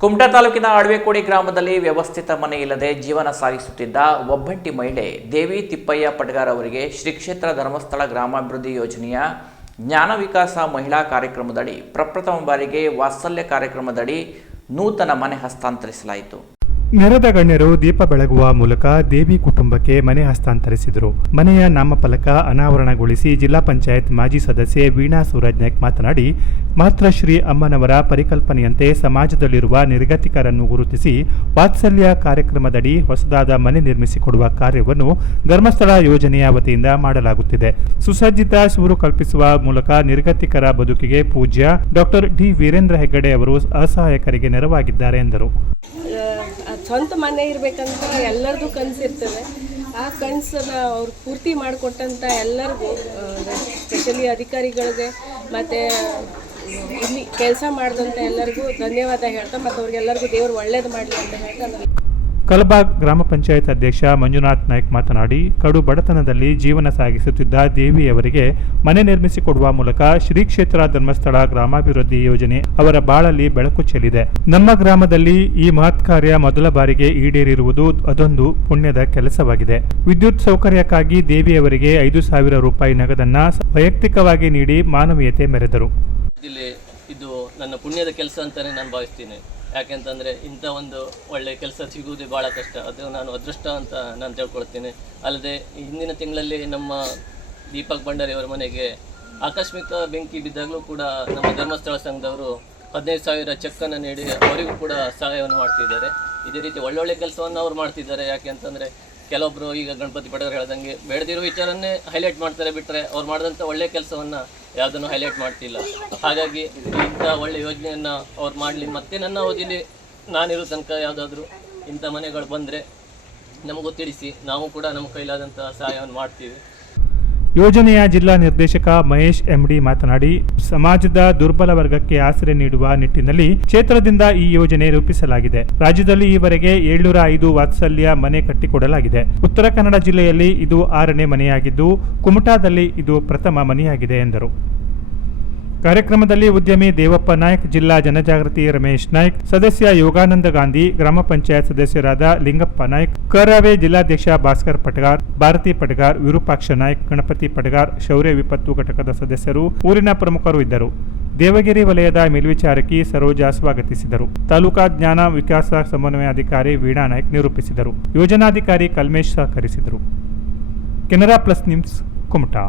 ಕುಮಟಾ ತಾಲೂಕಿನ ಅಡವೆಕೋಡಿ ಗ್ರಾಮದಲ್ಲಿ ವ್ಯವಸ್ಥಿತ ಮನೆ ಇಲ್ಲದೆ ಜೀವನ ಸಾಗಿಸುತ್ತಿದ್ದ ಒಬ್ಬಂಟಿ ಮಹಿಳೆ ದೇವಿ ತಿಪ್ಪಯ್ಯ ಪಡ್ಗಾರ್ ಅವರಿಗೆ ಶ್ರೀ ಕ್ಷೇತ್ರ ಧರ್ಮಸ್ಥಳ ಗ್ರಾಮಾಭಿವೃದ್ಧಿ ಯೋಜನೆಯ ಜ್ಞಾನ ವಿಕಾಸ ಮಹಿಳಾ ಕಾರ್ಯಕ್ರಮದಡಿ ಪ್ರಪ್ರಥಮ ಬಾರಿಗೆ ವಾತ್ಸಲ್ಯ ಕಾರ್ಯಕ್ರಮದಡಿ ನೂತನ ಮನೆ ಹಸ್ತಾಂತರಿಸಲಾಯಿತು. ನೆರೆದ ಗಣ್ಯರು ದೀಪ ಬೆಳಗುವ ಮೂಲಕ ದೇವಿ ಕುಟುಂಬಕ್ಕೆ ಮನೆ ಹಸ್ತಾಂತರಿಸಿದರು. ಮನೆಯ ನಾಮಫಲಕ ಅನಾವರಣಗೊಳಿಸಿ ಜಿಲ್ಲಾ ಪಂಚಾಯತ್ ಮಾಜಿ ಸದಸ್ಯೆ ವೀಣಾ ಸೂರಜ್ ನಾಯ್ಕ್ ಮಾತನಾಡಿ ಮಾತೃಶ್ರೀ ಅಮ್ಮನವರ ಪರಿಕಲ್ಪನೆಯಂತೆ ಸಮಾಜದಲ್ಲಿರುವ ನಿರ್ಗತಿಕರನ್ನು ಗುರುತಿಸಿ ವಾತ್ಸಲ್ಯ ಕಾರ್ಯಕ್ರಮದಡಿ ಹೊಸದಾದ ಮನೆ ನಿರ್ಮಿಸಿಕೊಡುವ ಕಾರ್ಯವನ್ನು ಧರ್ಮಸ್ಥಳ ಯೋಜನೆಯ ವತಿಯಿಂದ ಮಾಡಲಾಗುತ್ತಿದೆ. ಸುಸಜ್ಜಿತ ಸೂರು ಕಲ್ಪಿಸುವ ಮೂಲಕ ನಿರ್ಗತಿಕರ ಬದುಕಿಗೆ ಪೂಜ್ಯ ಡಾಕ್ಟರ್ ಡಿ ವೀರೇಂದ್ರ ಹೆಗ್ಗಡೆ ಅವರು ಅಸಹಾಯಕರಿಗೆ ನೆರವಾಗಿದ್ದಾರೆ ಎಂದರು. ಸ್ವಂತ ಮನೆ ಇರಬೇಕಂತ ಎಲ್ಲರದು ಕನಸಿರ್ತದೆ ಆ ಕನಸನ್ನು ಅವ್ರು ಪೂರ್ತಿ ಮಾಡಿಕೊಟ್ಟಂಥ ಎಲ್ಲರಿಗೂ ಸ್ಪೆಷಲಿ ಅಧಿಕಾರಿಗಳಿಗೆ ಮತ್ತು ಇಲ್ಲಿ ಕೆಲಸ ಮಾಡಿದಂಥ ಎಲ್ಲರಿಗೂ ಧನ್ಯವಾದ ಹೇಳ್ತಾ ಮತ್ತು ಅವ್ರಿಗೆಲ್ಲರಿಗೂ ದೇವರು ಒಳ್ಳೇದು ಮಾಡಲಿ ಅಂತ ಹೇಳ್ತಾ ಕಲಬಾಗ್ ಗ್ರಾಮ ಪಂಚಾಯತ್ ಅಧ್ಯಕ್ಷ ಮಂಜುನಾಥ್ ನಾಯ್ಕ್ ಮಾತನಾಡಿ, ಕಡು ಬಡತನದಲ್ಲಿ ಜೀವನ ಸಾಗಿಸುತ್ತಿದ್ದ ದೇವಿಯವರಿಗೆ ಮನೆ ನಿರ್ಮಿಸಿಕೊಡುವ ಮೂಲಕ ಶ್ರೀ ಕ್ಷೇತ್ರ ಧರ್ಮಸ್ಥಳ ಗ್ರಾಮಾಭಿವೃದ್ಧಿ ಯೋಜನೆ ಅವರ ಬಾಳಲ್ಲಿ ಬೆಳಕು ಚೆಲ್ಲಿದೆ. ನಮ್ಮ ಗ್ರಾಮದಲ್ಲಿ ಈ ಮಹತ್ ಕಾರ್ಯ ಮೊದಲ ಬಾರಿಗೆ ಈಡೇರಿರುವುದು ಅದೊಂದು ಪುಣ್ಯದ ಕೆಲಸವಾಗಿದೆ. ವಿದ್ಯುತ್ ಸೌಕರ್ಯಕ್ಕಾಗಿ ದೇವಿಯವರಿಗೆ ಐದು ಸಾವಿರ ರೂಪಾಯಿ ನಗದನ್ನ ವೈಯಕ್ತಿಕವಾಗಿ ನೀಡಿ ಮಾನವೀಯತೆ ಮೆರೆದರು. ಇದು ನನ್ನ ಪುಣ್ಯದ ಕೆಲಸ ಅಂತಾನೆ ನಾನು ಭಾವಿಸ್ತೀನಿ. ಯಾಕೆಂತಂದರೆ ಇಂಥ ಒಂದು ಒಳ್ಳೆಯ ಕೆಲಸ ಸಿಗುವುದೇ ಭಾಳ ಕಷ್ಟ. ಅದು ನಾನು ಅದೃಷ್ಟ ಅಂತ ನಾನು ತಿಳ್ಕೊಳ್ತೀನಿ. ಅಲ್ಲದೆ ಹಿಂದಿನ ತಿಂಗಳಲ್ಲಿ ನಮ್ಮ ದೀಪಕ್ ಭಂಡಾರಿ ಅವರ ಮನೆಗೆ ಆಕಸ್ಮಿಕ ಬೆಂಕಿ ಬಿದ್ದಾಗಲೂ ಕೂಡ ನಮ್ಮ ಧರ್ಮಸ್ಥಳ ಸಂಘದವರು ಹದಿನೈದು ಸಾವಿರ ಚೆಕ್ಕನ್ನು ನೀಡಿ ಅವರಿಗೂ ಕೂಡ ಸಹಾಯವನ್ನು ಮಾಡ್ತಿದ್ದಾರೆ. ಇದೇ ರೀತಿ ಒಳ್ಳೊಳ್ಳೆ ಕೆಲಸವನ್ನು ಅವ್ರು ಮಾಡ್ತಿದ್ದಾರೆ. ಯಾಕೆ ಅಂತಂದರೆ ಕೆಲವೊಬ್ಬರು ಈಗ ಗಣಪತಿ ಪಡೆಯವರು ಹೇಳ್ದಂಗೆ, ಬೇಡದಿರೋ ವಿಚಾರನ್ನೇ ಹೈಲೈಟ್ ಮಾಡ್ತಾರೆ ಬಿಟ್ಟರೆ ಅವ್ರು ಮಾಡಿದಂಥ ಒಳ್ಳೆಯ ಕೆಲಸವನ್ನು ಯಾವುದನ್ನು ಹೈಲೈಟ್ ಮಾಡ್ತಿಲ್ಲ. ಹಾಗಾಗಿ ಇಂಥ ಒಳ್ಳೆ ಯೋಜನೆಯನ್ನು ಅವ್ರು ಮಾಡಲಿ. ಮತ್ತೆ ನನ್ನ ಅವಧಿಲಿ ನಾನಿರೋ ತನಕ ಯಾವುದಾದ್ರೂ ಇಂಥ ಮನೆಗಳು ಬಂದರೆ ನಮಗೂ ತಿಳಿಸಿ ನಾವು ಕೂಡ ನಮ್ಮ ಕೈಲಾದಂಥ ಸಹಾಯವನ್ನು ಮಾಡ್ತೀವಿ. ಯೋಜನೆಯ ಜಿಲ್ಲಾ ನಿರ್ದೇಶಕ ಮಹೇಶ್ ಎಂಡಿ ಮಾತನಾಡಿ, ಸಮಾಜದ ದುರ್ಬಲ ವರ್ಗಕ್ಕೆ ಆಸರೆ ನೀಡುವ ನಿಟ್ಟಿನಲ್ಲಿ ಕ್ಷೇತ್ರದಿಂದ ಈ ಯೋಜನೆ ರೂಪಿಸಲಾಗಿದೆ. ರಾಜ್ಯದಲ್ಲಿ ಈವರೆಗೆ ಏಳ್ನೂರ ಐದು ವಾತ್ಸಲ್ಯ ಮನೆ ಕಟ್ಟಿಕೊಡಲಾಗಿದೆ. ಉತ್ತರ ಕನ್ನಡ ಜಿಲ್ಲೆಯಲ್ಲಿ ಇದು ಆರನೇ ಮನೆಯಾಗಿದ್ದು, ಕುಮಟಾದಲ್ಲಿ ಇದು ಪ್ರಥಮ ಮನೆಯಾಗಿದೆ ಎಂದರು. ಕಾರ್ಯಕ್ರಮದಲ್ಲಿ ಉದ್ಯಮಿ ದೇವಪ್ಪ ನಾಯ್ಕ್, ಜಿಲ್ಲಾ ಜನಜಾಗೃತಿ ರಮೇಶ್ ನಾಯ್ಕ್, ಸದಸ್ಯ ಯೋಗಾನಂದ ಗಾಂಧಿ, ಗ್ರಾಮ ಪಂಚಾಯತ್ ಸದಸ್ಯರಾದ ಲಿಂಗಪ್ಪ ನಾಯ್ಕ್, ಕರಾವೆ ಜಿಲ್ಲಾಧ್ಯಕ್ಷ ಭಾಸ್ಕರ್ ಪಟಗಾರ್, ಭಾರತಿ ಪಟಗಾರ್, ವಿರೂಪಾಕ್ಷ ನಾಯ್ಕ್, ಗಣಪತಿ ಪಟಗಾರ್, ಶೌರ್ಯ ವಿಪತ್ತು ಘಟಕದ ಸದಸ್ಯರು, ಊರಿನ ಪ್ರಮುಖರು ಇದ್ದರು. ದೇವಗಿರಿ ವಲಯದ ಮೇಲ್ವಿಚಾರಕಿ ಸರೋಜಾ ಸ್ವಾಗತಿಸಿದರು. ತಾಲೂಕಾ ಜ್ಞಾನ ವಿಕಾಸ ಸಮನ್ವಯಾಧಿಕಾರಿ ವೀಣಾ ನಾಯ್ಕ್ ನಿರೂಪಿಸಿದರು. ಯೋಜನಾಧಿಕಾರಿ Kalmesh ಸಹಕರಿಸಿದರು. Canara plus news Kumta.